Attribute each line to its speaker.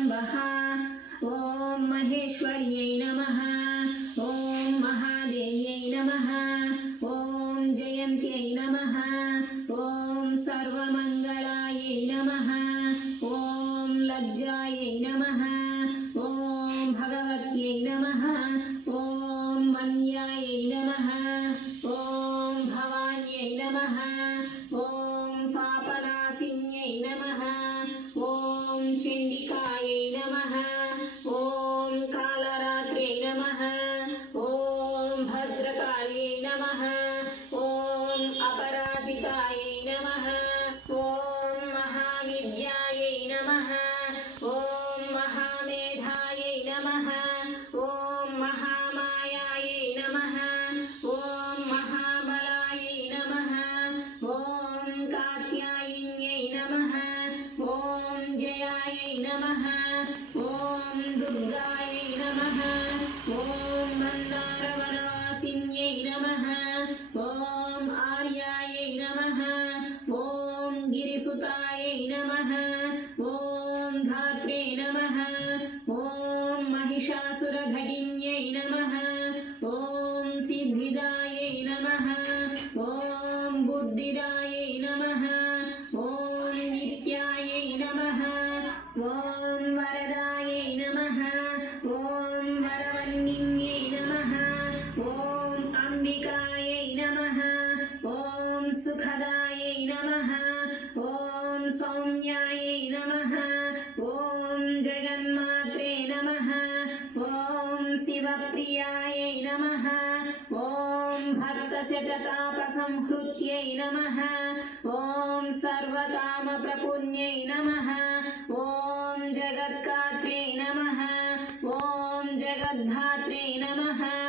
Speaker 1: सदाशिवसमारम्भः ॐ महेश्वर्यै नमः ॐ महादेव्यै नमः ॐ जयन्त्यै नमः ॐ सर्वमङ्गलायै नमः ॐ लज्जायै नमः ॐ भगवत्यै नमः ॐ मन्यायै नमः ॐ भवान्यै नमः ॐ पापनाशिन्यै नमः ॐ चण्डिकायै नमः। ॐ कालरात्र्यै नमः। ॐ भद्रकाल्यै नमः। ॐ अपराजितायै नमः। ॐ महाविद्यायै నమ. ఓం దుర్గాయ నమ. ఓం మందారవనవాసిన్యై నమ. ఓం ఆర్యాయ నమ. ఓం గిరిసుతాయ నమ. वरदायै नमः ॐ वरवन्निन्यै नमः ॐ अम्बिकायै नमः ॐ सुखदायै नमः ॐ सौम्यायै नमः ॐ जगन्मात्रे नमः ॐ शिवप्रियायै नमः ॐ भक्तशततापसंहृत्यै नमः ॐ सर्वकामप्रपुण्यै नमः जगद्धात्रे नमः